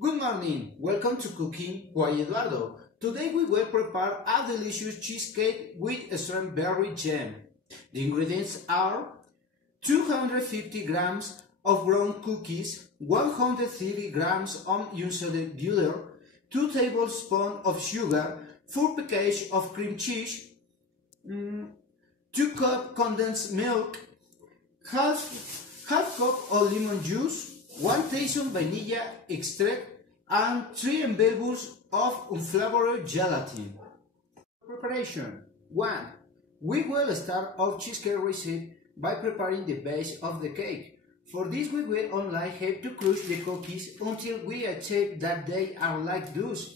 Good morning, welcome to Cooking by Eduardo. Today we will prepare a delicious cheesecake with strawberry jam. The ingredients are 250 grams of ground cookies, 130 grams of unsalted butter, 2 tablespoons of sugar, 4 packages of cream cheese, 2 cups condensed milk, half cup of lemon juice, 1 teaspoon vanilla extract, and 3 envelopes of unflavored gelatin. Preparation 1. We will start our cheesecake recipe by preparing the base of the cake. For this we will only have to crush the cookies until we achieve that they are like this.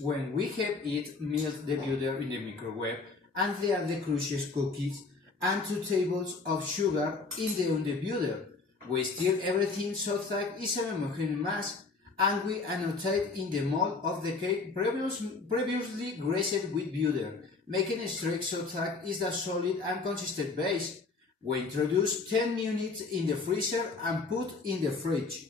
When we have it, melt the butter in the microwave and add the crushed cookies and 2 tablespoons of sugar in the butter. We stir everything so that it's a homogeneous mass, and we annotate in the mold of the cake previously greased with butter, making a streak so that it's a solid and consistent base. We introduce 10 minutes in the freezer and put in the fridge.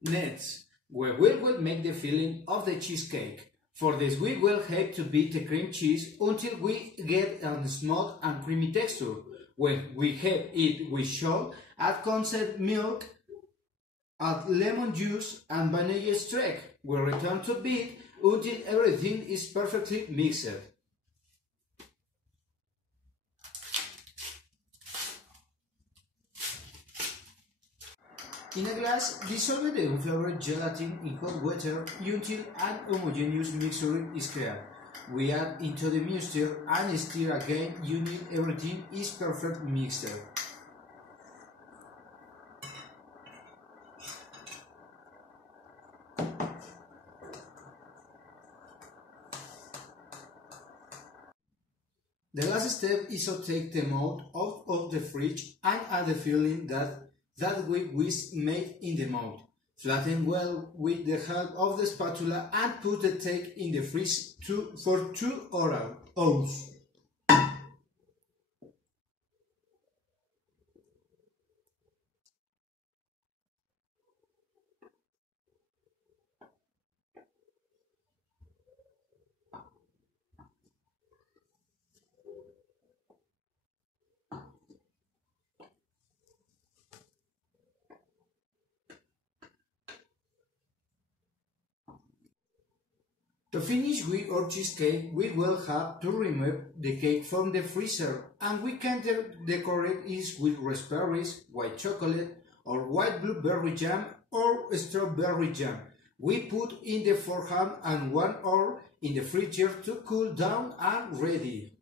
Next, we will make the filling of the cheesecake. For this we will have to beat the cream cheese until we get a smooth and creamy texture. When we have it, we should add condensed milk, add lemon juice and vanilla extract. We return to beat until everything is perfectly mixed. In a glass, dissolve the unflavored gelatin in hot water until an homogeneous mixture is created. We add into the mixture and stir again until everything is perfect mixed. The last step is to take the mold out of the fridge and add the filling that we made in the mold. Flatten well with the help of the spatula and put the cake in the fridge for 2 hours. To finish with our cheesecake, we will have to remove the cake from the freezer, and we can decorate it with raspberries, white chocolate, or white blueberry jam or strawberry jam. We put in the forehand and 1 hour in the freezer to cool down and ready.